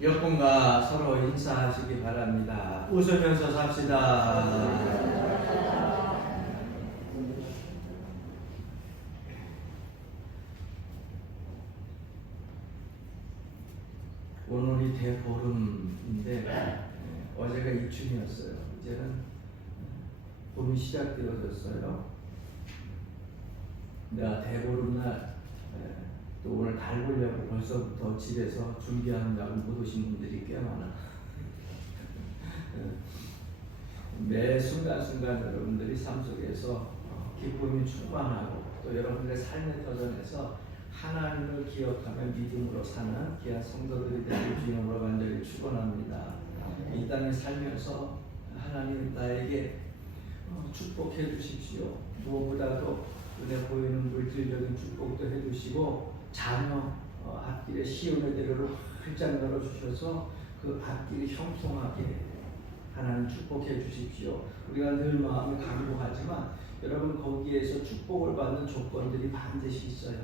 여러분과 서로 인사하시기 바랍니다. 웃으면서 삽시다. 오늘이 대보름인데 어제가 입춘이었어요. 이제는 봄이 시작되어졌어요. 내가 대보름날 또 오늘 달 보려고 벌써부터 집에서 준비한다고 못 오신 분들이 꽤 많아. 매 순간순간 여러분들이 삶 속에서 기쁨이 충만하고 또 여러분들의 삶의 터전에서 하나님을 기억하며 믿음으로 사는 귀한 성도들이 되길 주님으로 간절히 축원합니다. 이 땅에 살면서 하나님 나에게 축복해 주십시오. 무엇보다도 눈에 보이는 물질적인 축복도 해주시고 자녀 앞길에 시온의 대로를 활짝 열어주셔서 그 앞길이 형통하게 하나님 축복해 주십시오. 우리가 늘 마음이 간구하지만 여러분 거기에서 축복을 받는 조건들이 반드시 있어요.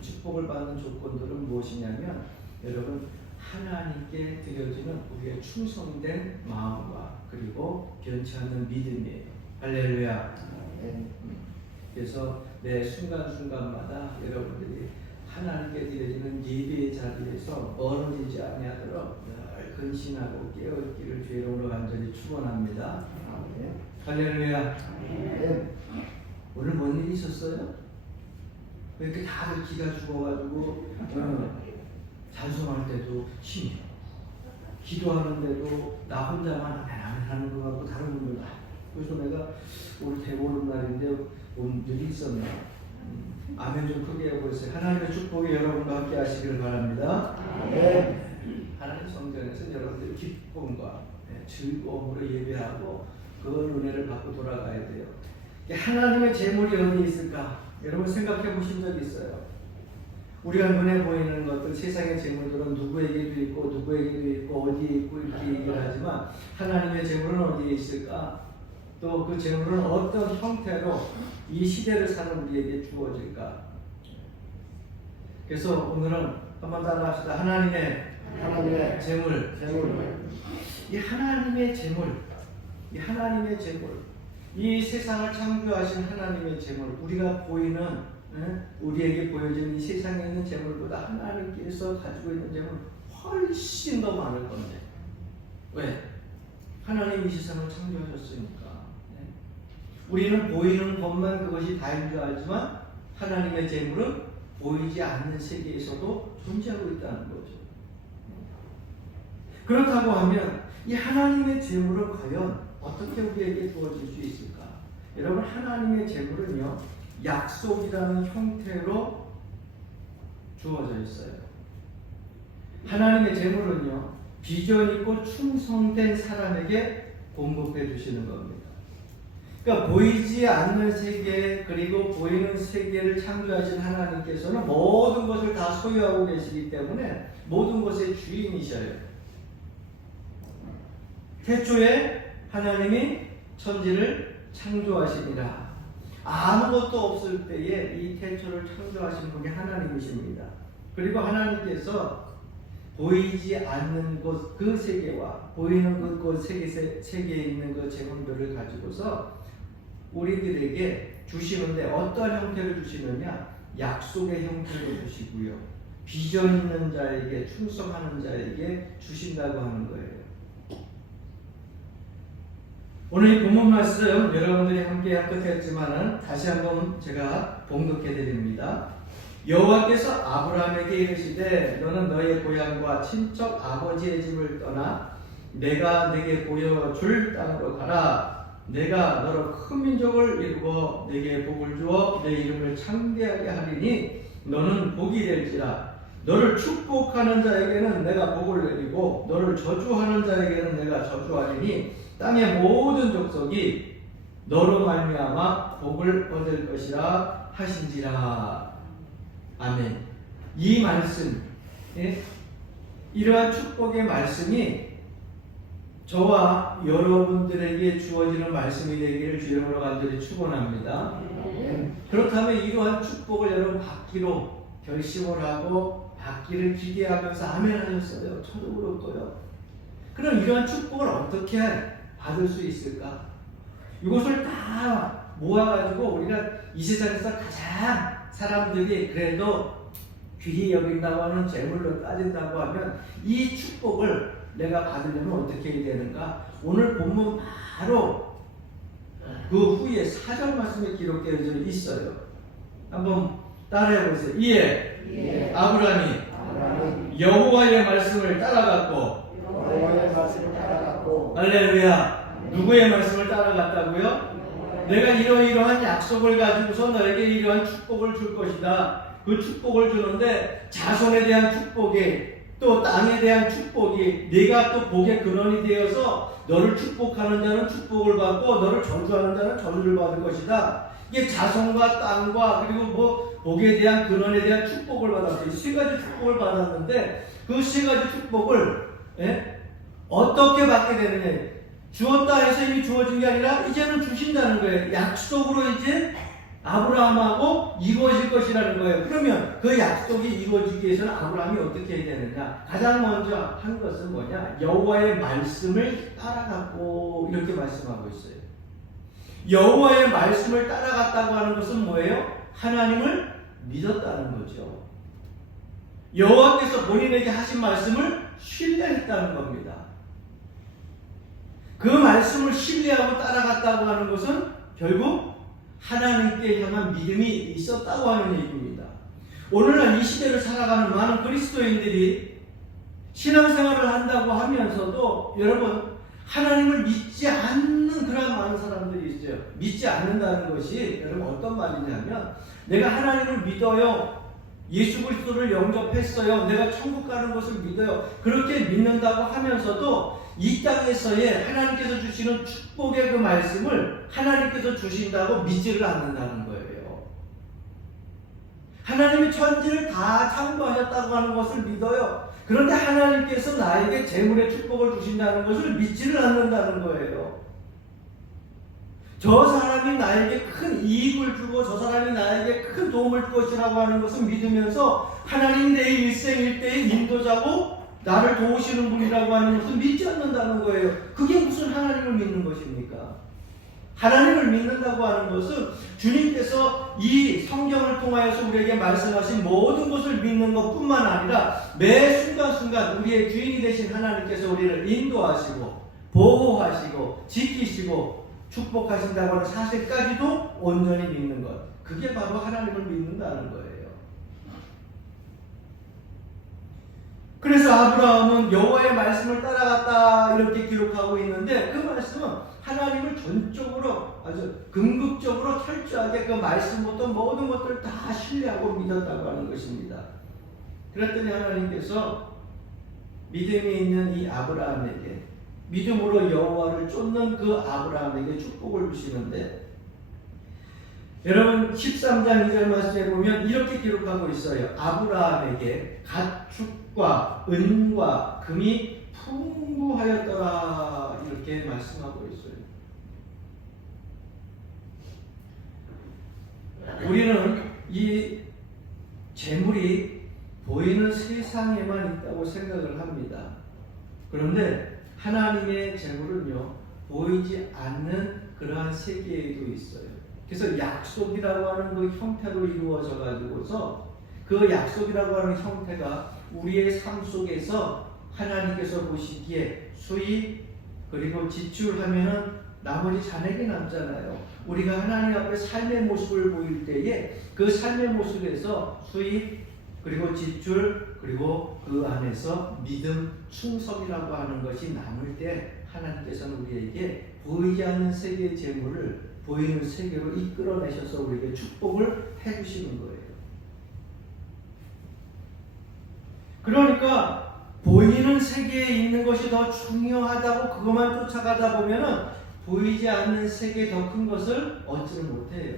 축복을 받는 조건들은 무엇이냐면 여러분 하나님께 드려지는 우리의 충성된 마음과 그리고 변치 않는 믿음이에요. 할렐루야. 그래서 매 순간순간마다 여러분들이 하나님께 드려지는 예배의 자리에서 멀어지지 아니하도록 늘 근신하고 깨어있기를 주의 이름으로 간절히 축원합니다. 할렐루야. 오늘 뭔 일이 있었어요? 왜 이렇게 다들 기가 죽어가지고 찬송할 때도 힘이 기도하는데도 나 혼자만 아멘 하는 거 같고 다른 분들 그래서 내가 오늘 대보름 날인데 오늘 일이 있었나? 아멘 좀 크게 해보세요. 하나님의 축복이 여러분과 함께 하시기를 바랍니다. 하나님 성전에서 여러분들이 기쁨과 즐거움으로 예배하고 그 은혜를 받고 돌아가야 돼요. 하나님의 재물이 어디 있을까? 여러분 생각해 보신 적 있어요? 우리가 눈에 보이는 것들 세상의 재물들은 누구에게도 있고 누구에게도 있고 어디에 있고 이렇게 얘기를 하지만 하나님의 재물은 어디에 있을까? 또 그 재물은 어떤 형태로 이 시대를 사는 우리에게 주어질까? 그래서 오늘은 한번 따라합시다. 하나님의 재물. 이 하나님의 재물, 이 세상을 창조하신 하나님의 재물, 우리가 보이는 우리에게 보여지는 이 세상에 있는 재물보다 하나님께서 가지고 있는 재물 훨씬 더 많을 건데 왜? 하나님이 이 세상을 창조하셨으니까. 우리는 보이는 것만 그것이 다인 줄 알지만 하나님의 재물은 보이지 않는 세계에서도 존재하고 있다는 거죠. 그렇다고 하면 이 하나님의 재물은 과연 어떻게 우리에게 주어질 수 있을까? 여러분 하나님의 재물은요 약속이라는 형태로 주어져 있어요. 하나님의 재물은요 비전 있고 충성된 사람에게 공급해 주시는 겁니다. 그러니까 보이지 않는 세계 그리고 보이는 세계를 창조하신 하나님께서는 모든 것을 다 소유하고 계시기 때문에 모든 것의 주인이셔요. 태초에 하나님이 천지를 창조하시니라. 아무것도 없을 때에 이 태초를 창조하신 분이 하나님이십니다. 그리고 하나님께서 보이지 않는 것 그 세계와 보이는 그 세계에 있는 그 재물들을 가지고서 우리들에게 주시는데 어떤 형태를 주시느냐? 약속의 형태로 주시고요. 비전 있는 자에게 충성하는 자에게 주신다고 하는 거예요. 오늘 이 본문 말씀 여러분들이 함께 합격했지만은 다시 한번 제가 봉독해 드립니다. 여호와께서 아브라함에게 이르시되 너는 너의 고향과 친척 아버지의 집을 떠나 내가 내게 보여줄 땅으로 가라. 내가 너로 큰 민족을 이루고 내게 복을 주어 내 이름을 창대하게 하리니 너는 복이 될지라. 너를 축복하는 자에게는 내가 복을 내리고 너를 저주하는 자에게는 내가 저주하리니 땅의 모든 족속이 너로 말미암아 복을 얻을 것이라 하신지라. 아멘. 이 말씀, 이러한 축복의 말씀이 저와 여러분들에게 주어지는 말씀이 되기를 주님으로 간절히 축원합니다. 그렇다면 이러한 축복을 여러분 받기로 결심을 하고 받기를 기대하면서 아멘 하셨어요. 저도 그렇고요. 그럼 이러한 축복을 어떻게 받을 수 있을까? 이것을 다 모아가지고 우리가 이 세상에서 가장 사람들이 그래도 귀히 여긴다고 하는 재물로 따진다고 하면 이 축복을 내가 받으려면 어떻게 해야 되는가? 오늘 본문 바로 그 후에 4절 말씀에 기록되어 있어요. 한번 따라해 보세요. 이에 아브라함이 여호와의 말씀을 따라갔고 할렐루야. 누구의 말씀을 따라갔다고요? 내가 이러이러한 약속을 가지고서 너에게 이러한 축복을 줄 것이다. 그 축복을 주는데 자손에 대한 축복이 또 땅에 대한 축복이 네가 또 복의 근원이 되어서 너를 축복하는 자는 축복을 받고 너를 저주하는 자는 저주를 받을 것이다. 이게 자손과 땅과 그리고 뭐 복에 대한 근원에 대한 축복을 받았어요. 세 가지 축복을 받았는데 그 세 가지 축복을 어떻게 받게 되느냐? 주었다 해서 이미 주어진 게 아니라 이제는 주신다는 거예요. 약속으로 이제 아브라함하고 이루어질 것이라는 거예요. 그러면 그 약속이 이루어지기 위해서는 아브라함이 어떻게 해야 되느냐? 가장 먼저 한 것은 뭐냐? 여호와의 말씀을 따라갔고 이렇게 말씀하고 있어요. 여호와의 말씀을 따라갔다고 하는 것은 뭐예요? 하나님을 믿었다는 거죠. 여호와께서 본인에게 하신 말씀을 신뢰했다는 겁니다. 그 말씀을 신뢰하고 따라갔다고 하는 것은 결국 하나님께 향한 믿음이 있었다고 하는 얘기입니다. 오늘날 이 시대를 살아가는 많은 그리스도인들이 신앙생활을 한다고 하면서도 여러분 하나님을 믿지 않는 그런 많은 사람들이 있어요. 믿지 않는다는 것이 여러분 어떤 말이냐면 내가 하나님을 믿어요. 예수 그리스도를 영접했어요. 내가 천국 가는 것을 믿어요. 그렇게 믿는다고 하면서도 이 땅에서의 하나님께서 주시는 축복의 그 말씀을 하나님께서 주신다고 믿지를 않는다는 거예요. 하나님이 천지를 다 창조하셨다고 하는 것을 믿어요. 그런데 하나님께서 나에게 재물의 축복을 주신다는 것을 믿지를 않는다는 거예요. 저 사람이 나에게 큰 이익을 주고 저 사람이 나에게 큰 도움을 줄 것이라고 하는 것을 믿으면서 하나님이 내 일생일대의 인도자고 나를 도우시는 분이라고 하는 것을 믿지 않는다는 거예요. 그게 무슨 하나님을 믿는 것입니까? 하나님을 믿는다고 하는 것은 주님께서 이 성경을 통하여서 우리에게 말씀하신 모든 것을 믿는 것뿐만 아니라 매 순간순간 우리의 주인이 되신 하나님께서 우리를 인도하시고 보호하시고 지키시고 축복하신다고 하는 사실까지도 온전히 믿는 것. 그게 바로 하나님을 믿는다는 거예요. 그래서 아브라함은 여호와의 말씀을 따라갔다 이렇게 기록하고 있는데 그 말씀은 하나님을 전적으로 아주 궁극적으로 철저하게 그 말씀부터 모든 것들을 다 신뢰하고 믿었다고 하는 것입니다. 그랬더니 하나님께서 믿음이 있는 이 아브라함에게 믿음으로 여호와를 쫓는 그 아브라함에게 축복을 주시는데 여러분 13장 2절 말씀에 보면 이렇게 기록하고 있어요. 아브라함에게 가축과 은과 금이 풍부하였더라 이렇게 말씀하고 있어요. 우리는 이 재물이 보이는 세상에만 있다고 생각을 합니다. 그런데 하나님의 재물은요 보이지 않는 그러한 세계에도 있어요. 그래서 약속이라고 하는 그 형태로 이루어져 가지고서 그 약속이라고 하는 형태가 우리의 삶 속에서 하나님께서 보시기에 수입 그리고 지출하면은 나머지 잔액이 남잖아요. 우리가 하나님 앞에 삶의 모습을 보일 때에 그 삶의 모습에서 수입 그리고 지출 그리고 그 안에서 믿음 충성이라고 하는 것이 남을 때 하나님께서는 우리에게 보이지 않는 세계의 재물을 보이는 세계로 이끌어내셔서 우리에게 축복을 해주시는 거예요. 그러니까 보이는 세계에 있는 것이 더 중요하다고 그것만 쫓아가다 보면은 보이지 않는 세계에 더 큰 것을 얻지를 못해요.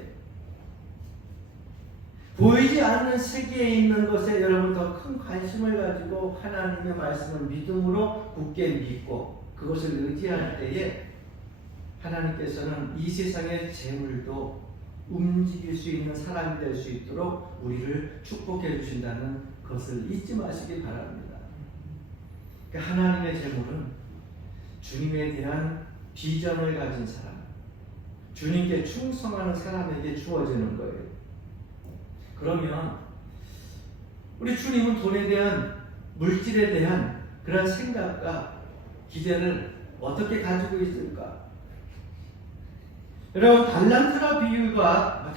보이지 않는 세계에 있는 것에 여러분 더 큰 관심을 가지고 하나님의 말씀을 믿음으로 굳게 믿고 그것을 의지할 때에 하나님께서는 이 세상의 재물도 움직일 수 있는 사람이 될 수 있도록 우리를 축복해 주신다는 그것을 잊지 마시기 바랍니다. 그러니까 하나님의 재물은 주님에 대한 비전을 가진 사람, 주님께 충성하는 사람에게 주어지는 거예요. 그러면 우리 주님은 돈에 대한, 물질에 대한 그런 생각과 기대를 어떻게 가지고 있을까? 여러분, 달란트 비유가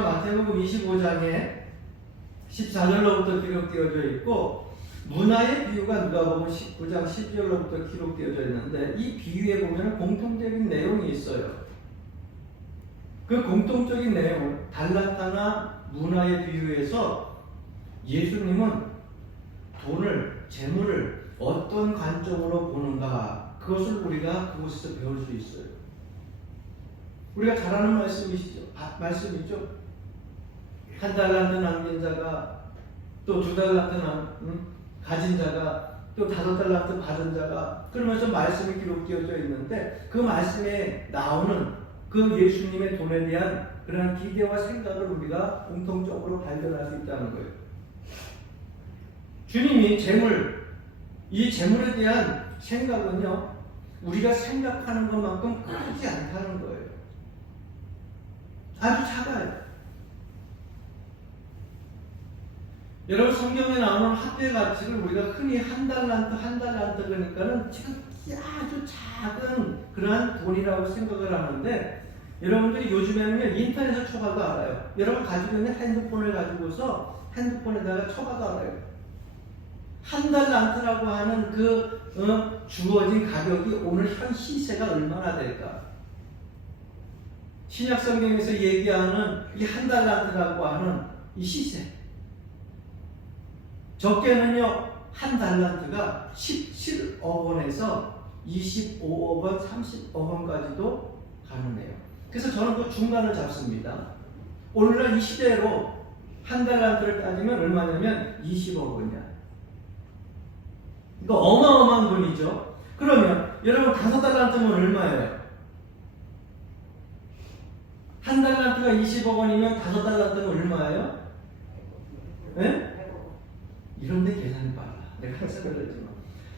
마태복음 25장에 14절로부터 기록되어져 있고, 문화의 비유가 누가복음 19장 12절로부터 기록되어져 있는데, 이 비유에 보면 공통적인 내용이 있어요. 그 공통적인 내용, 달란트나 문화의 비유에서 예수님은 돈을, 재물을 어떤 관점으로 보는가, 그것을 우리가 그곳에서 배울 수 있어요. 우리가 잘 아는 말씀이죠. 한 달란트 남긴 자가, 또 2달란트 가진 자가, 또 5달란트 받은 자가, 그러면서 말씀이 기록되어져 있는데, 그 말씀에 나오는 그 예수님의 돈에 대한 그런 기대와 생각을 우리가 공통적으로 발견할 수 있다는 거예요. 주님이 이 재물에 대한 생각은요, 우리가 생각하는 것만큼 크지 않다는 거예요. 아주 작아요. 여러분, 성경에 나오는 화폐 가치를 우리가 흔히 한 달란트 그러니까는 지금 아주 작은 그러한 돈이라고 생각을 하는데, 여러분들이 요즘에는요, 인터넷에 쳐봐도 알아요. 여러분 가지고 있는 핸드폰을 가지고서 핸드폰에다가 쳐봐도 알아요. 한 달란트라고 하는 주어진 가격이 오늘 현 시세가 얼마나 될까? 신약 성경에서 얘기하는 이 한 달란트라고 하는 이 시세. 적게는요, 한 달란트가 17억 원에서 25억 원, 30억 원까지도 가능해요. 그래서 저는 그 중간을 잡습니다. 오늘날 이 시대로 한 달란트를 따지면 얼마냐면 20억 원이야. 이거 어마어마한 돈이죠. 그러면 여러분 5달란트면 얼마예요? 한 달란트가 20억 원이면 5달란트는 얼마예요? 네? 이런데 계산이 빨라. 내가 항상 그러지만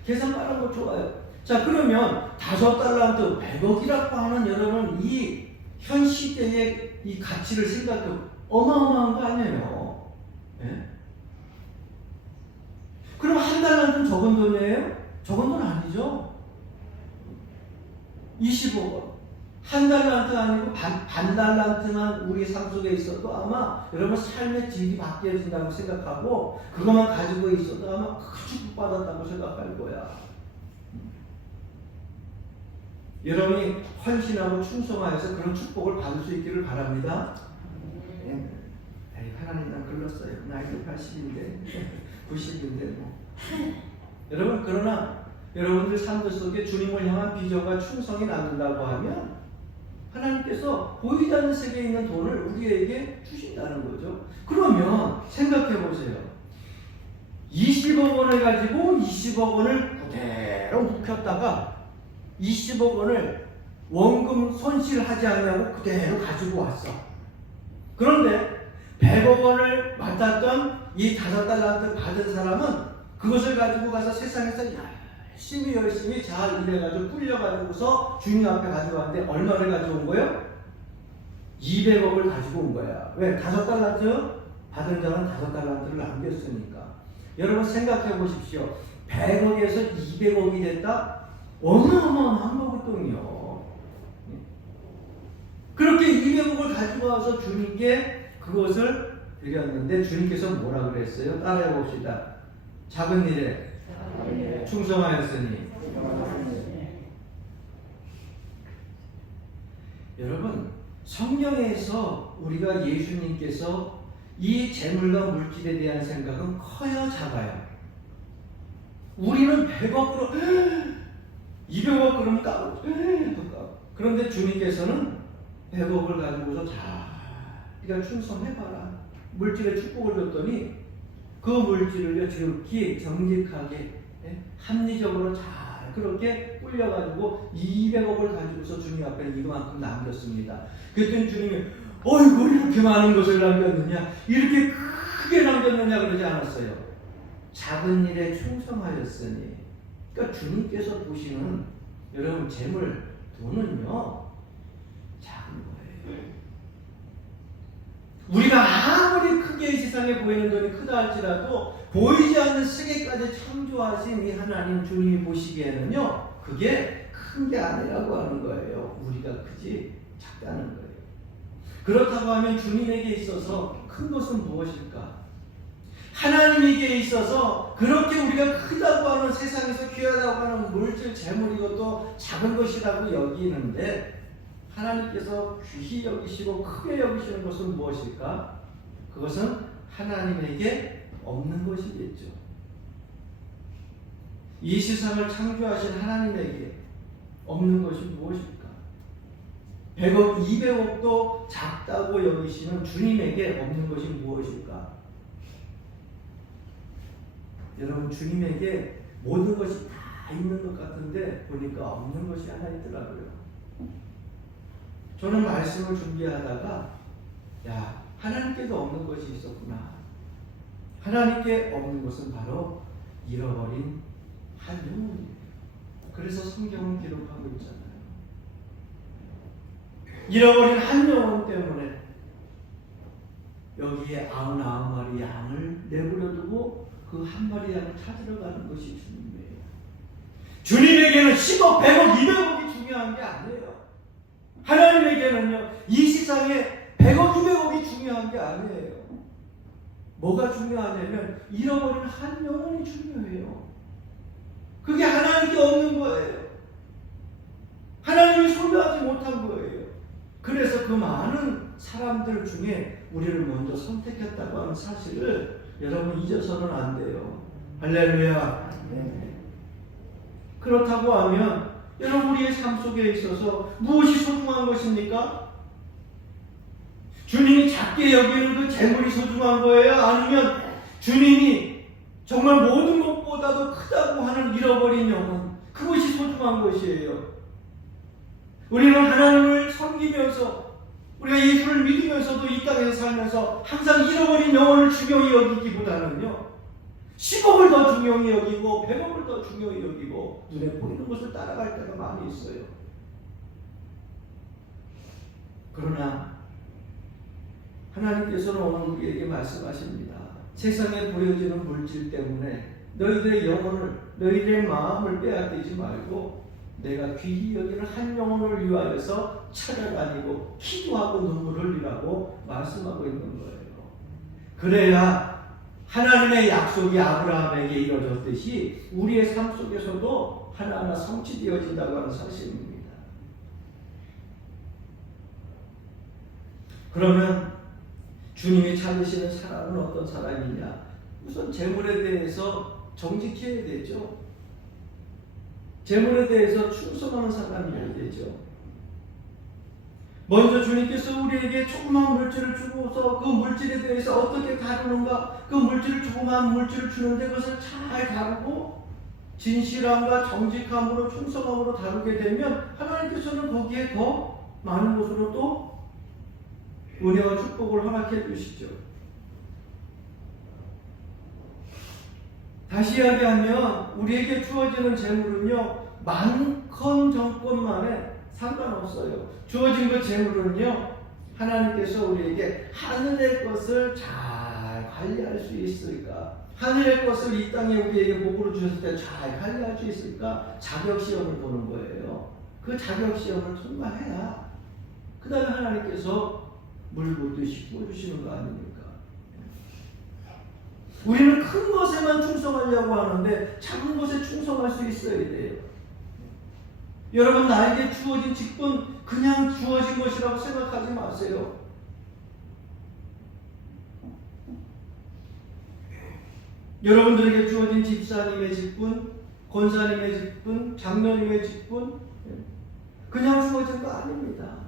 계산 빠른 거 좋아요. 자, 그러면 5달란트 100억이라고 하는 여러분 이 현 시대의 이 가치를 생각해 어마어마한 거 아니에요? 네? 그럼 한 달란트는 적은 돈이에요? 적은 돈 아니죠? 25억 원. 한 달란트 아니고 반 달란트만 우리 삶 속에 있어도 아마 여러분 삶의 질이 바뀌어진다고 생각하고, 그것만 가지고 있어도 아마 축복받았다고 생각할 거야. 여러분이 헌신하고 충성하여서 그런 축복을 받을 수 있기를 바랍니다. 하나님, 난 글렀어요. 나이도 80인데 90인데 뭐. 여러분, 그러나 여러분들 삶 속에 주님을 향한 비전과 충성이 남는다고 하면 하나님께서 보이지 않는 세계에 있는 돈을 우리에게 주신다는 거죠. 그러면 생각해 보세요. 20억 원을 가지고 20억 원을 그대로 묵혔다가 20억 원을 원금 손실하지 않냐고 그대로 가지고 왔어. 그런데 100억 원을 맡았던 이 5달란트 받은 사람은 그것을 가지고 가서 세상에서 열심히 잘 일해가지고 불려가지고서 주님 앞에 가져왔는데 얼마를 가져온 거예요? 200억을 가지고 온 거야. 왜? 5달란트 받은 자는 5달란트를 남겼으니까. 여러분 생각해 보십시오. 100억에서 200억이 됐다? 어마어마한 거거든요. 그렇게 200억을 가지고 와서 주님께 그것을 드렸는데 주님께서 뭐라 그랬어요? 따라해 봅시다. 작은 일에 충성하였으니. 여러분, 성경에서 우리가 예수님께서 이 재물과 물질에 대한 생각은 커요, 작아요? 우리는 100억으로 200억 그러면 까고. 그런데 주님께서는 100억을 가지고서 잘 네가 충성해봐라. 물질에 축복을 줬더니 그 물질을 지극히 정직하게 합리적으로 잘 그렇게 불려가지고 200억을 가지고서 주님 앞에 이만큼 남겼습니다. 그랬더니 주님이 어이구 이렇게 많은 것을 남겼느냐, 이렇게 크게 남겼느냐 그러지 않았어요. 작은 일에 충성하였으니. 그러니까 주님께서 보시는 여러분 재물, 돈은요 작은 거예요. 우리가 아무리 크게 이 세상에 보이는 돈이 크다 할지라도 보이지 않는 세계까지 창조하신 이 하나님 주님이 보시기에는요 그게 큰 게 아니라고 하는 거예요. 우리가 크지 작다는 거예요. 그렇다고 하면 주님에게 있어서 큰 것은 무엇일까? 하나님에게 있어서 그렇게 우리가 크다고 하는 세상에서 귀하다고 하는 물질, 재물 이것도 작은 것이라고 여기는데 하나님께서 귀히 여기시고 크게 여기시는 것은 무엇일까? 그것은 하나님에게 없는 것이겠죠. 이 세상을 창조하신 하나님에게 없는 것이 무엇일까? 100억, 200억도 작다고 여기시는 주님에게 없는 것이 무엇일까? 여러분 주님에게 모든 것이 다 있는 것 같은데 보니까 없는 것이 하나 있더라고요. 저는 말씀을 준비하다가 야 하나님께도 없는 것이 있었구나. 하나님께 없는 것은 바로 잃어버린 한 영혼이에요. 그래서 성경은 기록하고 있잖아요. 잃어버린 한 영혼 때문에 여기에 99마리 양을 내버려두고 그 한 마리 양을 찾으러 가는 것이 주님이에요. 주님에게는 10억, 100억, 200억이 중요한 게 아니에요. 하나님에게는요 이 세상에 100억, 200억이 중요한 게 아니에요. 뭐가 중요하냐면 잃어버린 한 영혼이 중요해요. 그게 하나님께 없는 거예요. 하나님이 소유하지 못한 거예요. 그래서 그 많은 사람들 중에 우리를 먼저 선택했다고 하는 사실을 여러분 잊어서는 안 돼요. 할렐루야. 네. 그렇다고 하면 여러분 우리의 삶 속에 있어서 무엇이 소중한 것입니까? 주님이 작게 여기는 그 재물이 소중한 거예요? 아니면 주님이 정말 모든 것보다도 크다고 하는 잃어버린 영혼, 그것이 소중한 것이에요. 우리는 하나님을 섬기면서 우리가 예수를 믿으면서도 이 땅에서 살면서 항상 잃어버린 영혼을 중요히 여기기보다는요 10억을 더 중요히 여기고 100억을 더 중요히 여기고 눈에 보이는 것을 따라갈 때가 많이 있어요. 그러나 하나님께서는 오늘 우리에게 말씀하십니다. 세상에 보여지는 물질 때문에 너희들의 영혼을, 너희들의 마음을 빼앗기지 말고 내가 귀히 여기는 한 영혼을 위하여서 찾아다니고 기도하고 눈물을 흘리라고 말씀하고 있는 거예요. 그래야 하나님의 약속이 아브라함에게 이루어졌듯이 우리의 삶 속에서도 하나하나 성취되어진다고 하는 사실입니다. 그러면 주님이 찾으시는 사람은 어떤 사람이냐? 우선 재물에 대해서 정직해야 되죠. 재물에 대해서 충성하는 사람이어야 되죠. 먼저 주님께서 우리에게 조그만 물질을 주고서 그 물질에 대해서 어떻게 다루는가, 그 물질을 조그만 물질을 주는데 그것을 잘 다루고 진실함과 정직함으로 충성함으로 다루게 되면 하나님께서는 거기에 더 많은 것으로 또 은혜와 축복을 허락해 주시죠. 다시 이야기하면 우리에게 주어지는 재물은요 많건 적건만에 상관없어요. 주어진 그 재물은요 하나님께서 우리에게 하늘의 것을 잘 관리할 수 있을까, 하늘의 것을 이 땅에 우리에게 복으로 주셨을 때 잘 관리할 수 있을까 자격시험을 보는 거예요. 그 자격시험을 통과해야 그 다음에 하나님께서 물 붓듯이 부어주시는 거 아닙니까? 우리는 큰 것에만 충성하려고 하는데 작은 것에 충성할 수 있어야 돼요. 여러분 나에게 주어진 직분 그냥 주어진 것이라고 생각하지 마세요. 여러분들에게 주어진 집사님의 직분, 권사님의 직분, 장로님의 직분 그냥 주어진 거 아닙니다.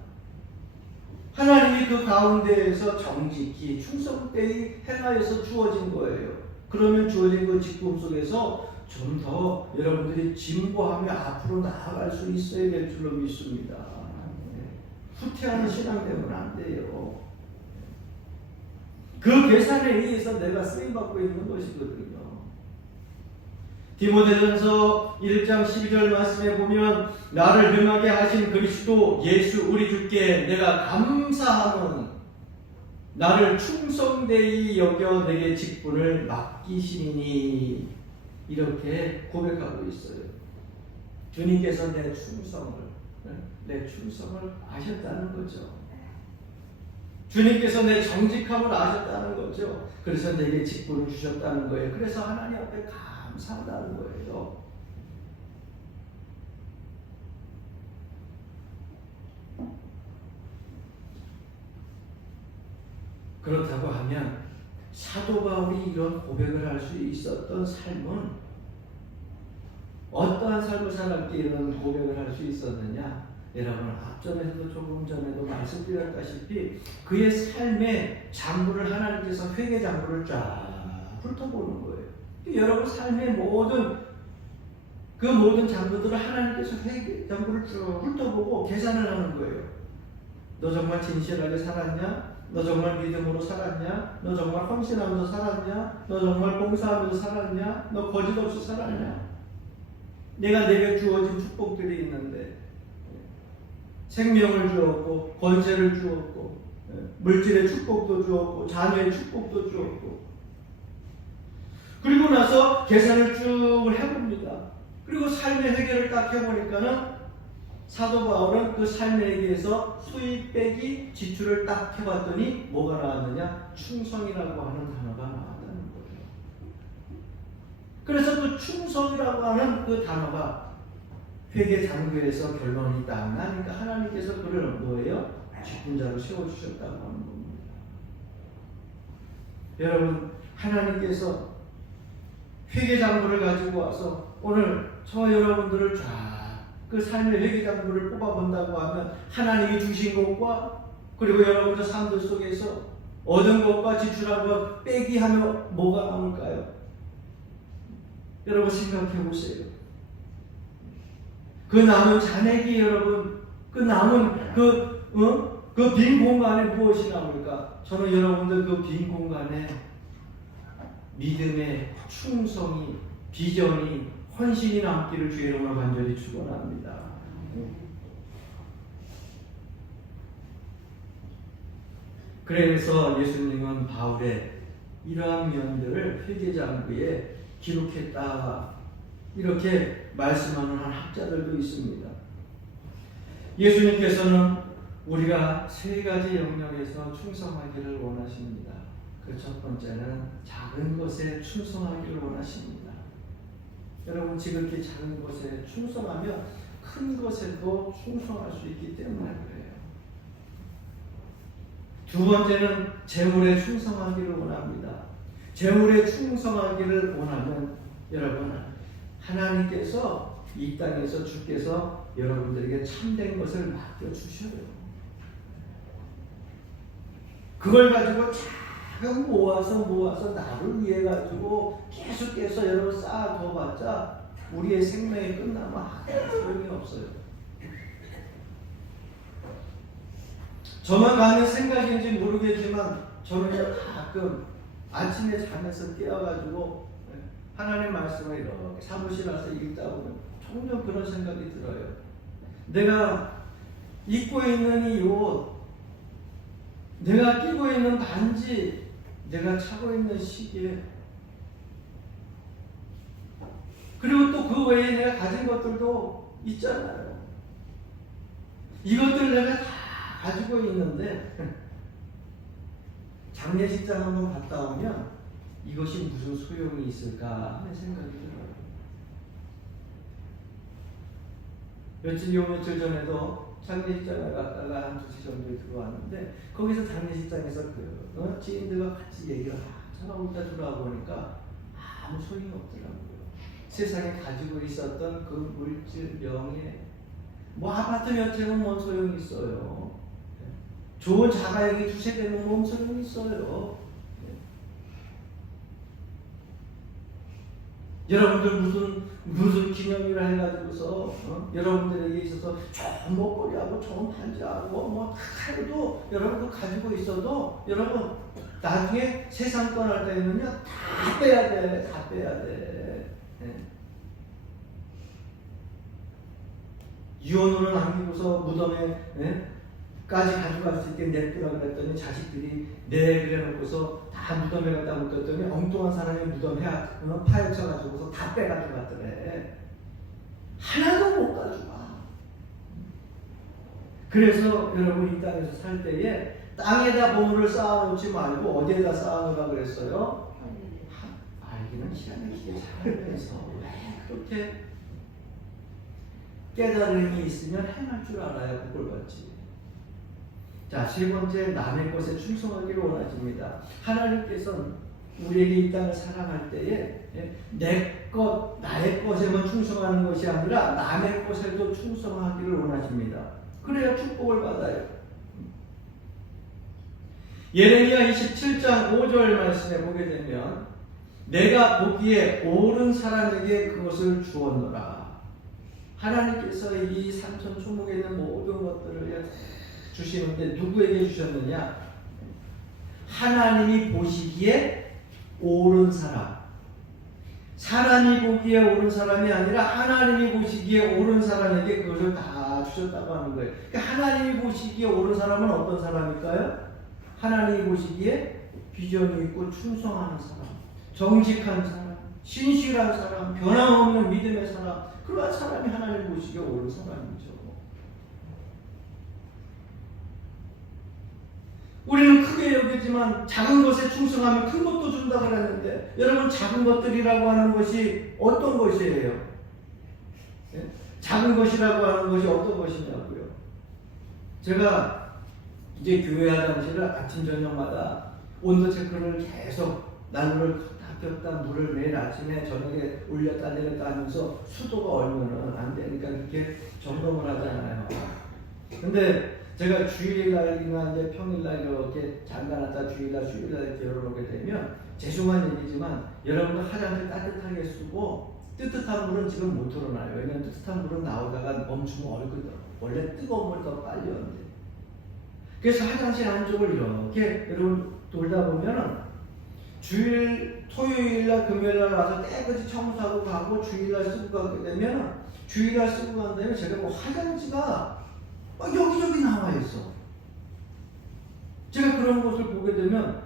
하나님이 그 가운데에서 정직히 충성되이 행하여서 주어진 거예요. 그러면 주어진 그 직분 속에서 좀 더 여러분들이 진보하며 앞으로 나아갈 수 있어야 될 줄로 믿습니다. 후퇴하는 신앙 되면 안 돼요. 그 계산에 의해서 내가 쓰임받고 있는 것이거든요. 디모데전서 1장 12절 말씀에 보면 나를 능하게 하신 그리스도 예수 우리 주께 내가 감사하노니 나를 충성되이 여겨 내게 직분을 맡기시니 이렇게 고백하고 있어요. 주님께서 내 충성을 아셨다는 거죠. 주님께서 내 정직함을 아셨다는 거죠. 그래서 내게 직분을 주셨다는 거예요. 그래서 하나님 앞에 감사한다는 거예요. 그렇다고 하면 사도 바울이 이런 고백을 할 수 있었던 삶은 어떠한 삶을 살았기에 이런 고백을 할 수 있었느냐? 여러분 앞전에서도 조금 전에도 말씀드렸다시피 그의 삶의 장부를 하나님께서 회개 장부를 쫙 훑어보는 거예요. 여러분 삶의 모든 장부들을 하나님께서 회개 장부를 쭉 훑어보고 계산을 하는 거예요. 너 정말 진실하게 살았냐? 너 정말 믿음으로 살았냐? 너 정말 헌신하면서 살았냐? 너 정말 봉사하면서 살았냐? 너 거짓 없이 살았냐? 내가 내게 주어진 축복들이 있는데 생명을 주었고 권세를 주었고 물질의 축복도 주었고 자녀의 축복도 주었고 그리고 나서 계산을 쭉 해봅니다. 그리고 삶의 회개를 딱 해보니까는 사도 바울은 그 삶에 의해서 수입 빼기 지출을 딱 해봤더니 뭐가 나왔느냐? 충성이라고 하는 단어가 나왔다는 거예요. 그래서 그 충성이라고 하는 그 단어가 회개 장부에서 결론이 딱 나니까 하나님께서 그를 뭐예요? 직분자로 세워주셨다고 하는 겁니다. 여러분 하나님께서 회개 장부를 가지고 와서 오늘 저 여러분들을 쫙 그 삶의 회개 장부를 뽑아본다고 하면 하나님이 주신 것과 그리고 여러분들 삶들 속에서 얻은 것과 지출한 것 빼기 하면 뭐가 나올까요? 여러분 생각해 보세요. 그 남은 잔액이 여러분 그 남은 그 빈 공간에 무엇이 나올까? 저는 여러분들 그 빈 공간에 믿음의 충성이 비전이 헌신이 남기를 주의 이름으로 간절히 축원합니다. 그래서 예수님은 바울의 이러한 면들을 회개장부에 기록했다 이렇게 말씀하는 학자들도 있습니다. 예수님께서는 우리가 세 가지 영역에서 충성하기를 원하십니다. 그 첫 번째는 작은 것에 충성하기를 원하십니다. 여러분 지극히 작은 것에 충성하면 큰 것에도 충성할 수 있기 때문에 그래요. 두 번째는 재물에 충성하기를 원합니다. 재물에 충성하기를 원하면 여러분 하나님께서 이 땅에서 주께서 여러분들에게 참된 것을 맡겨주셔요. 그걸 가지고 자꾸 모아서 나를 위해 가지고 계속해서 여러분 쌓아둬봤자 우리의 생명이 끝나면 아무 소용이 없어요. 저만 가는 생각인지 모르겠지만 저는 가끔 아침에 잠에서 깨어가지고 하나님 말씀을 이렇게 사무실 와서 읽다 보면 종종 그런 생각이 들어요. 내가 입고 있는 이 옷, 내가 끼고 있는 반지, 내가 차고 있는 시계, 그리고 또 그 외에 내가 가진 것들도 있잖아요. 이것들 내가 다 가지고 있는데 장례식장 한번 갔다 오면 이것이 무슨 소용이 있을까 하는 생각이 들어요. 며칠 전에도 장례식장에 갔다가 한 2시 정도에 들어왔는데 거기서 장례식장에서 그 지인들과 같이 얘기를 하고 있다 들어와 보니까 아무 소용이 없더라고요. 세상에 가지고 있었던 그 물질, 명예, 뭐 아파트 몇 채는 뭔 소용이 있어요. 좋은 자가용이 2-3대는 뭔 소용이 있어요. 여러분들 무슨 기념일을 해가지고서 여러분들에게 있어서 좋은 목걸이하고 좋은 반지하고 뭐 하루도 여러분들 가지고 있어도 여러분 나중에 세상 떠날 때는요, 다 빼야 돼. 다 빼야 돼. 네. 유언으로 남기고서 무덤에 까지 가져갈 수 있게 냅두라 그랬더니 자식들이 네 그래놓고서 다 무덤에 갖다 묻었더니 엉뚱한 사람이 무덤에 파헤쳐가지고서 다 빼가지고 갔더래. 하나도 못 가져가. 그래서 여러분 이 땅에서 살 때에 땅에다 보물을 쌓아놓지 말고 어디에다 쌓아놓으라 그랬어요? 알기는 기가 막히게 살면서 왜 그렇게 깨달음이 있으면 행할 줄 알아야 복을 받지. 자, 세 번째, 남의 것에 충성하기를 원하십니다. 하나님께서는 우리에게 이 땅을 사랑할 때에 내 것, 나의 것에만 충성하는 것이 아니라 남의 것에도 충성하기를 원하십니다. 그래야 축복을 받아요. 예레미야 27장 5절 말씀에 보게 되면 내가 보기에 옳은 사람에게 그것을 주었노라. 하나님께서 이 삼천 초목에 있는 모든 것들을 주시는데 누구에게 주셨느냐? 하나님이 보시기에 옳은 사람. 사람이 보기에 옳은 사람이 아니라 하나님이 보시기에 옳은 사람에게 그것을 다 주셨다고 하는 거예요. 그러니까 하나님이 보시기에 옳은 사람은 어떤 사람일까요? 하나님이 보시기에 비전이 있고 충성하는 사람, 정직한 사람, 신실한 사람, 변함없는 믿음의 사람, 그러한 사람이 하나님 보시기에 옳은 사람이죠. 우리는 크게 여기지만 작은 것에 충성하면 큰 것도 준다고 그랬는데 여러분 작은 것들이라고 하는 것이 어떤 것이에요? 네? 작은 것이라고 하는 것이 어떤 것이냐고요? 제가 이제 교회 화장실을 아침 저녁마다 온도 체크를 계속 난로를 켰다 물을 매일 아침에 저녁에 올렸다 내렸다 하면서 수도가 얼면은 안 되니까 이렇게 점검을 하잖아요. 근데 제가 주일날이나 이제 평일날 이렇게 잠가놨다 주일날 수요일날 이렇게 열어놓게 되면 죄송한 얘기지만 여러분들 화장실 따뜻하게 쓰고 뜨뜻한 물은 지금 못 틀어놔요. 왜냐면 뜨뜻한 물은 나오다가 멈추면 얼굴 원래 뜨거운 물 더 빨리 온대. 그래서 화장실 안쪽을 이렇게 여러분 돌다 보면은 주일 토요일날 금요일날 와서 깨끗이 청소하고 가고 주일날 쓰고 가게 되면 주일날 쓰고 간 다음에 제가 뭐 화장지가 여기저기 나와 있어. 제가 그런 것을 보게 되면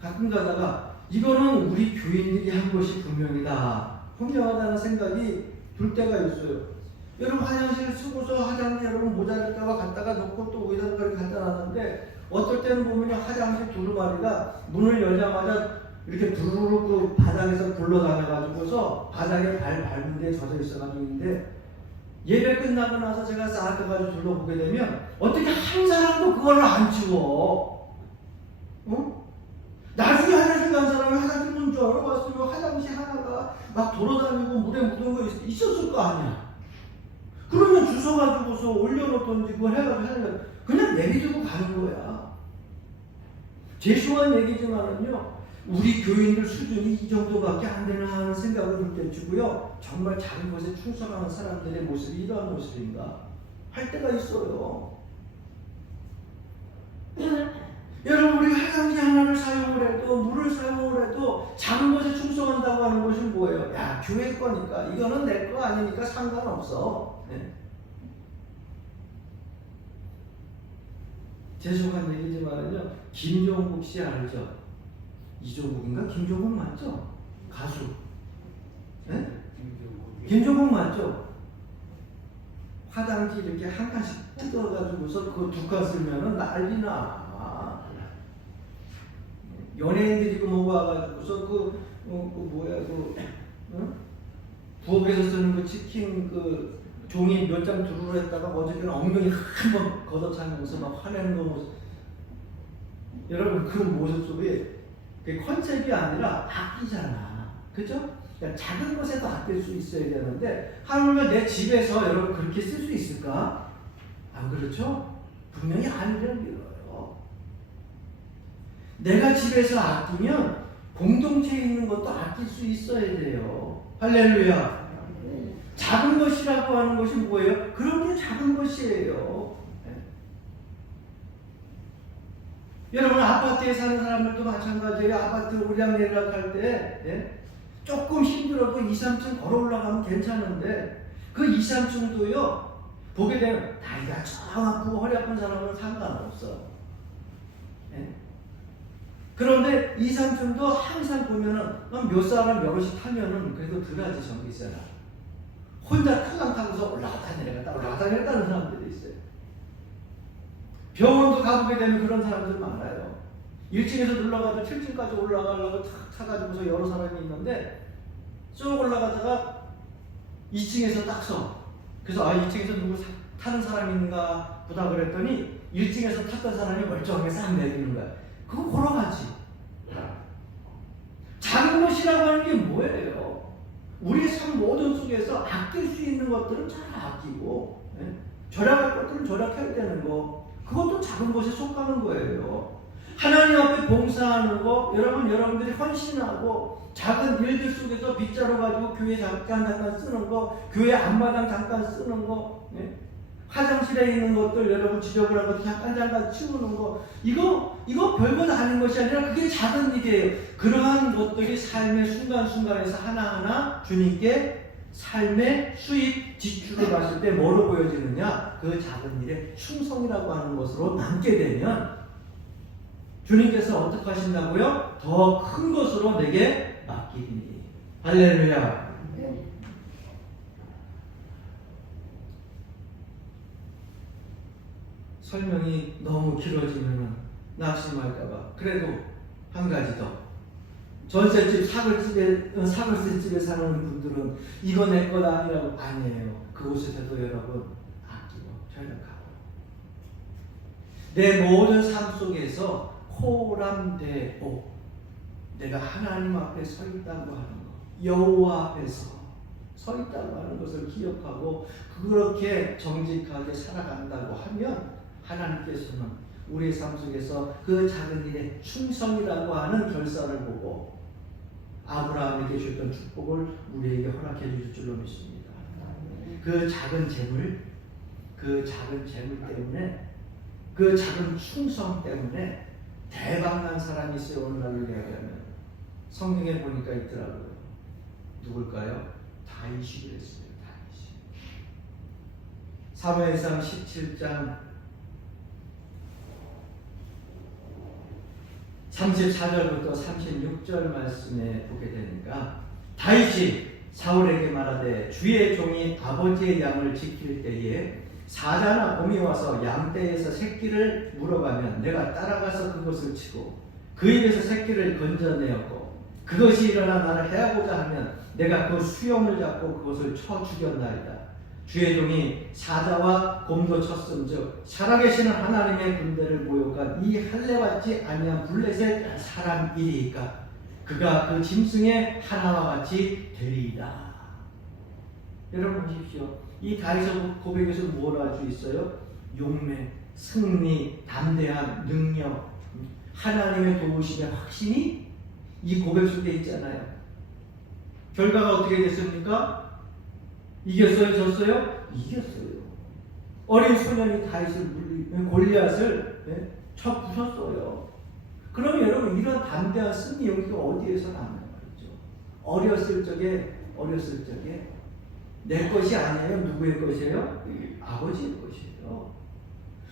가끔 가다가 이거는 우리 교인들이 한 것이 분명이다. 분명하다는 생각이 들 때가 있어요. 여러분 화장실 쓰고서 화장지 여러분 모자랄까봐 갖다가 놓고 또 의자까지 갖다 놨는데 어떨 때는 보면 화장실 두루마리가 문을 열자마자 이렇게 부르르 그 바닥에서 굴러다녀가지고서 바닥에 발 밟은 데 젖어 있어가지고 있는데 예배 끝나고 나서 제가 싹 가가지고 둘러보게 되면 어떻게 한 사람도 그걸 안 치워? 어? 나중에 화장실 간 사람이 화장실 문 열어봤으면 화장실 하나가 막 돌아다니고 물에 묻은 거 있었을 거 아니야. 그러면 주워가지고서 올려놓던지 그걸 해가지고 그냥 내비두고 가는 거야. 죄송한 얘기지만은요, 우리 교인들 수준이 이 정도밖에 안 되나 하는 생각을 느껴지고요. 정말 작은 것에 충성하는 사람들의 모습이 이러한 모습인가 할 때가 있어요. 여러분 우리가 화장지 하나를 사용을 해도 물을 사용을 해도 작은 것에 충성한다고 하는 것이 뭐예요? 야 교회 거니까 이거는 내 거 아니니까 상관없어. 네. 죄송한 얘기지만요, 김종국 씨 알죠? 이종국인가? 김종국 맞죠? 가수. 네? 김종국 맞죠? 화장지 이렇게 한 칸씩 뜯어가지고서 그거 두 칸 쓰면은 난리나. 연예인들이 그 뭐고 와가지고서 부엌에서 쓰는 그 치킨 그 종이 몇 장 두루루 했다가 어저께는 엉덩이 한번 걷어차면서 막 화내는 거 모습. 여러분 그 모습 속에 그 컨셉이 아니라 아끼잖아. 그죠? 그러니까 작은 것에도 아낄 수 있어야 되는데 하물며 내 집에서 여러분 그렇게 쓸 수 있을까? 안 그렇죠? 분명히 아니라는 거예요. 내가 집에서 아끼면 공동체에 있는 것도 아낄 수 있어야 돼요. 할렐루야. 작은 것이라고 하는 것이 뭐예요? 그런 게 작은 것이에요. 여러분 아파트에 사는 사람들도 마찬가지예요. 아파트 우량 내려갈 때 조금 힘들어도 2, 3층 걸어 올라가면 괜찮은데 그 2, 3층도요 보게 되면 나이가 좀 아프고 허리 아픈 사람은 상관없어. 그런데 2, 3층도 항상 보면은 몇 사람 여럿이 타면은 그래도 덜하지 전기세나. 혼자 탈랑 타고서 올라갔다 내려갔다는 사람들이 있어요. 병원도 가보게 되면 그런 사람들 많아요. 1층에서 눌러가지고 7층까지 올라가려고 타가지고서 여러 사람이 있는데 쭉 올라가다가 2층에서 딱 서. 그래서 2층에서 누구 타는 사람이 있는가 보다 그랬더니 1층에서 탔던 사람이 멀쩡하게 싹 내리는 거야. 그거 걸어가지. 작은 것이라고 하는 게 뭐예요? 우리의 삶 모든 속에서 아낄 수 있는 것들은 잘 아끼고 절약할 것들은 절약해야 되는 거, 그것도 작은 것에 속하는 거예요. 하나님 앞에 봉사하는 거, 여러분들이 헌신하고 작은 일들 속에서 빗자루 가지고 교회 잠깐 쓰는 거, 교회 앞마당 잠깐 쓰는 거, 화장실에 있는 것들 여러분 지저분한 것도 잠깐 치우는 거, 이거 별것 아닌 것이 아니라 그게 작은 일이에요. 그러한 것들이 삶의 순간순간에서 하나하나 주님께 삶의 수입 지출을 봤을 때 뭐로 보여지느냐? 그 작은 일에 충성이라고 하는 것으로 남게 되면 주님께서 어떻게 하신다고요? 더 큰 것으로 내게 맡기니. 할렐루야. 설명이 너무 길어지면 낙심할까봐 그래도 한 가지 더. 전셋집 사글집에 사는 분들은 이거 내 것 아니라고. 아니에요. 그곳에서도 여러분 아끼고 절약하고 내 모든 삶 속에서 호람대오, 내가 하나님 앞에 서 있다고 하는 것, 여호와 앞에서 서 있다고 하는 것을 기억하고 그렇게 정직하게 살아간다고 하면 하나님께서는 우리의 삶 속에서 그 작은 일에 충성이라고 하는 결과를 보고 아브라함에게 주셨던 축복을 우리에게 허락해 주실 줄로 믿습니다. 그 작은 재물 때문에, 그 작은 충성 때문에 대박난 사람이 있어요. 오늘날로 이야기하면 성경에 보니까 있더라고요. 누굴까요? 다윗이 그랬어요. 다윗이. 사무엘상 17장 34절부터 36절 말씀에 보게 되니까 다윗이 사울에게 말하되 주의 종이 아버지의 양을 지킬 때에 사자나 곰이 와서 양떼에서 새끼를 물어가면 내가 따라가서 그것을 치고 그 입에서 새끼를 건져내었고 그것이 일어나 나를 해하고자 하면 내가 그 수염을 잡고 그것을 쳐 죽였나이다. 주의 종이 사자와 곰도 쳤음즉 살아계시는 하나님의 군대를 모욕한 이 할례받지 아니한 블레셋 사람이리이까 그가 그 짐승의 하나와 같이 되리이다. 여러분 보십시오. 이 다윗의 고백에서 뭘 알 수 있어요? 용맹, 승리, 담대함, 능력, 하나님의 도우심의 확신이 이 고백 속에 있잖아요. 결과가 어떻게 됐습니까? 이겼어요? 졌어요? 이겼어요. 어린 소년이 다윗을 골리앗을 쳐 부셨어요. 그럼 여러분 이런 담대한 승리 용기가 어디에서 나나요? 어렸을 적에 내 것이 아니에요. 누구의 것이에요? 아버지의 것이에요.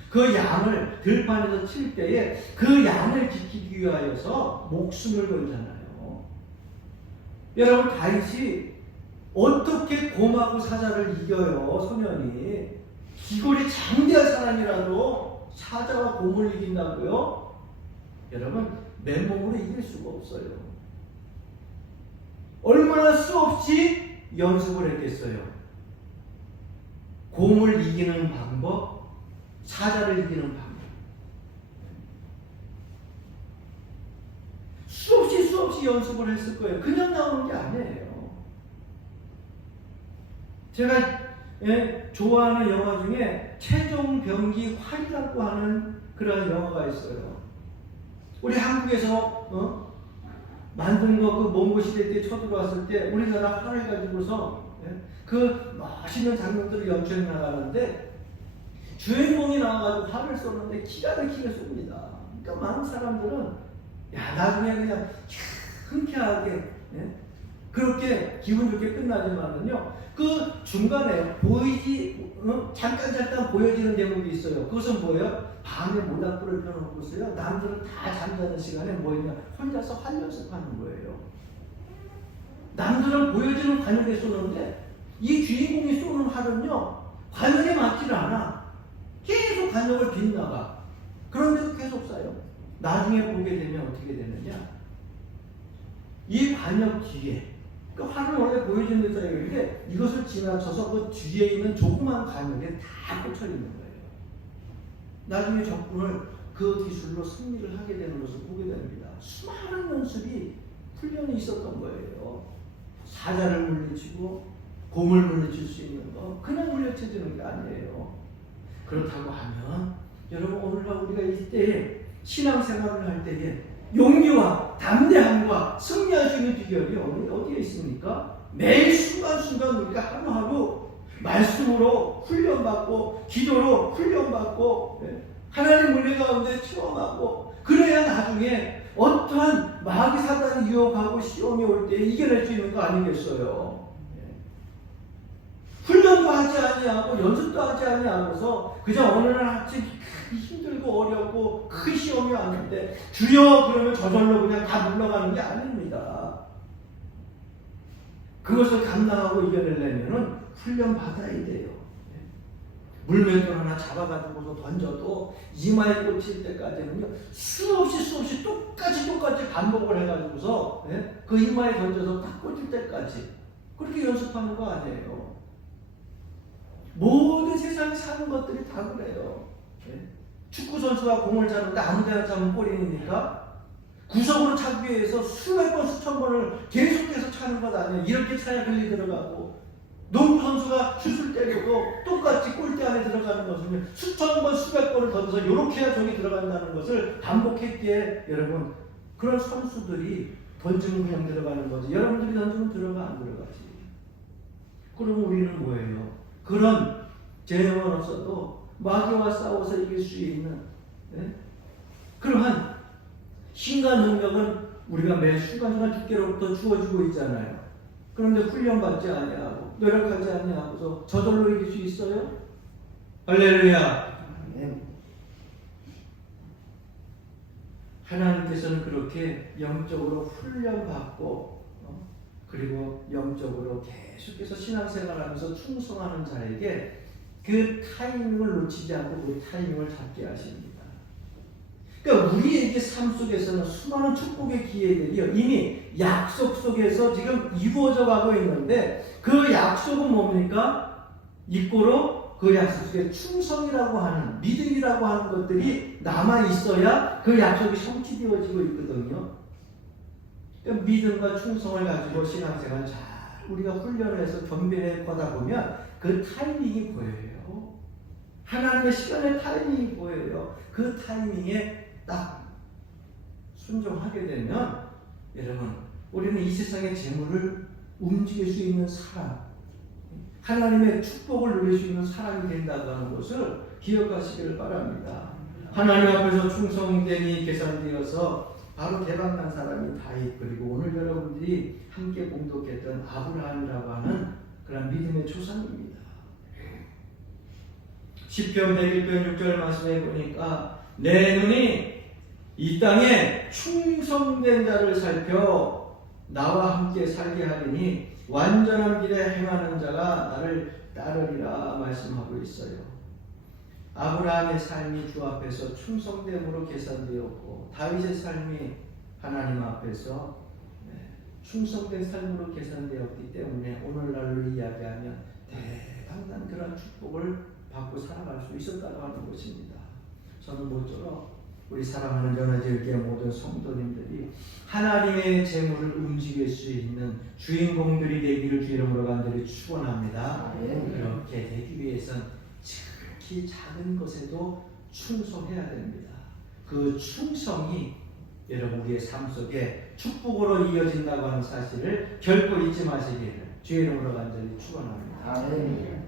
그 양을 들판에서 칠 때에 그 양을 지키기 위하여서 목숨을 걸잖아요. 여러분 다윗이 어떻게 곰하고 사자를 이겨요? 소년이 기골이 장대한 사람이라도 사자와 곰을 이긴다고요? 여러분 맨몸으로 이길 수가 없어요. 얼마나 수없이 연습을 했겠어요. 곰을 이기는 방법, 사자를 이기는 방법. 수없이 연습을 했을 거예요. 그냥 나오는 게 아니에요. 제가 좋아하는 영화 중에 최종병기 활이라고 하는 그런 영화가 있어요. 우리 한국에서 만든 거 그 몽고 시대 때 쳐들어왔을 때 우리나라 활을 가지고서 그 멋있는 장면들을 연출해 나가는데 주인공이 나와가지고 활을 쏘는데 기가 막히게 쏩니다. 그러니까 많은 사람들은 나중에 그냥 흔쾌하게 그렇게 기분 좋게 끝나지만은요, 그 중간에 잠깐 보여지는 대목이 있어요. 그것은 뭐예요? 밤에 모닥불을 펴놓고서요, 남들은 다 잠자는 시간에 뭐였냐, 혼자서 활 연습하는 거예요. 남들은 보여지는 관역에 쏘는데 이 주인공이 쏘는 활은요, 관역에 맞지를 않아. 계속 관역을 빗나가. 그런데도 계속 쏴요. 나중에 보게 되면 어떻게 되느냐, 이 관역 뒤에, 그 활은 원래 보여지는 데서 있는데 이것을 지나쳐서 그 뒤에 있는 조그만 관역에 다 꽂혀 있는 거예요. 나중에 적군을 그 기술로 승리를 하게 되는 것을 보게 됩니다. 수많은 연습이, 훈련이 있었던 거예요. 사자를 물리치고 곰을 물리칠 수 있는 거 그냥 물리쳐지는 게 아니에요. 그렇다고 하면 여러분, 오늘날 우리가 이때 신앙생활을 할 때에 용기와 담대함과 승리할 수 있는 비결이 어디에 있습니까? 매일 순간순간 우리가 하루하루 말씀으로 훈련받고 기도로 훈련받고 하나님 은혜 가운데 체험하고, 그래야 나중에 어떠한 마귀 사단이 유혹하고 시험이 올 때 이겨낼 수 있는 거 아니겠어요? 훈련도 하지 아니하고 연습도 하지 아니하고서 그냥 어느 날 아침 힘들고 어렵고 큰 시험이 왔는데 주여 그러면 저절로 그냥 다 물러가는 게 아닙니다. 그것을 감당하고 이겨내려면 훈련 받아야 돼요. 물맷돌 하나 잡아가지고서 던져도 이마에 꽂힐 때까지는요, 수없이 똑같이 반복을 해가지고서 그 이마에 던져서 딱 꽂힐 때까지 그렇게 연습하는 거 아니에요. 모든 세상에 사는 것들이 다 그래요. 축구 선수가 공을 차는데 아무데나 차면 골이니까 구석으로 차기 위해서 수백 번 수천 번을 계속해서 차는 것 아니에요. 이렇게 차야 글리 들어가고, 농구 선수가 슛을 때려도 똑같이 골대 안에 들어가는 것은요, 수천 번 수백 번을 던져서 이렇게 해야 저기 들어간다는 것을 반복했기에 여러분, 그런 선수들이 던지면 그냥 들어가는 거지, 여러분들이 던지면 들어가 안 들어가지. 그럼 우리는 뭐예요? 그런 재능은 없어도 마귀와 싸워서 이길 수 있는 그러한 신과 능력은 우리가 매 순간순간 주께로부터 주어지고 있잖아요. 그런데 훈련받지 아니하고 노력하지 아니하고서 저절로 이길 수 있어요? 할렐루야. 하나님께서는 그렇게 영적으로 훈련받고 그리고 영적으로 계속해서 신앙생활하면서 충성하는 자에게 그 타이밍을 놓치지 않고 그 타이밍을 잡게 하십니다. 그러니까 우리에게 삶 속에서는 수많은 축복의 기회들이 이미 약속 속에서 지금 이루어져 가고 있는데, 그 약속은 뭡니까? 이꼬로 그 약속 속에 충성이라고 하는, 믿음이라고 하는 것들이 남아 있어야 그 약속이 성취되어지고 있거든요. 그러니까 믿음과 충성을 가지고 신앙생활 잘 우리가 훈련해서 겸비해 보다 보면 그 타이밍이 보여요. 하나님의 시간의 타이밍이 보여요. 그 타이밍에 딱 순종하게 되면 여러분, 우리는 이 세상의 재물을 움직일 수 있는 사람, 하나님의 축복을 누릴 수 있는 사람이 된다고 하는 것을 기억하시기를 바랍니다. 하나님 앞에서 충성됨이 계산되어서 바로 대박난 사람이 다윗, 그리고 오늘 여러분들이 함께 봉독했던 아브라함이라고 하는 그런 믿음의 조상입니다. 시편 101편 6절 말씀해 보니까 내 눈이 이 땅에 충성된 자를 살펴 나와 함께 살게 하리니 완전한 길에 행하는 자가 나를 따르리라 말씀하고 있어요. 아브라함의 삶이 주 앞에서 충성됨으로 계산되었고, 다윗의 삶이 하나님 앞에서 충성된 삶으로 계산되었기 때문에 오늘날로 이야기하면 대단한 그런 축복을 받고 살아갈 수 있었다고 하는 것입니다. 저는 모쪼록 우리 사랑하는 연화제일교회 모든 성도님들이 하나님의 재물을 움직일 수 있는 주인공들이 되기를 주 이름으로 간절히 축원합니다. 그렇게 되기 위해선 지극히 작은 것에도 충성해야 됩니다. 그 충성이 여러분 우리의 삶 속에 축복으로 이어진다고 하는 사실을 결코 잊지 마시기를 주 이름으로 간절히 축원합니다.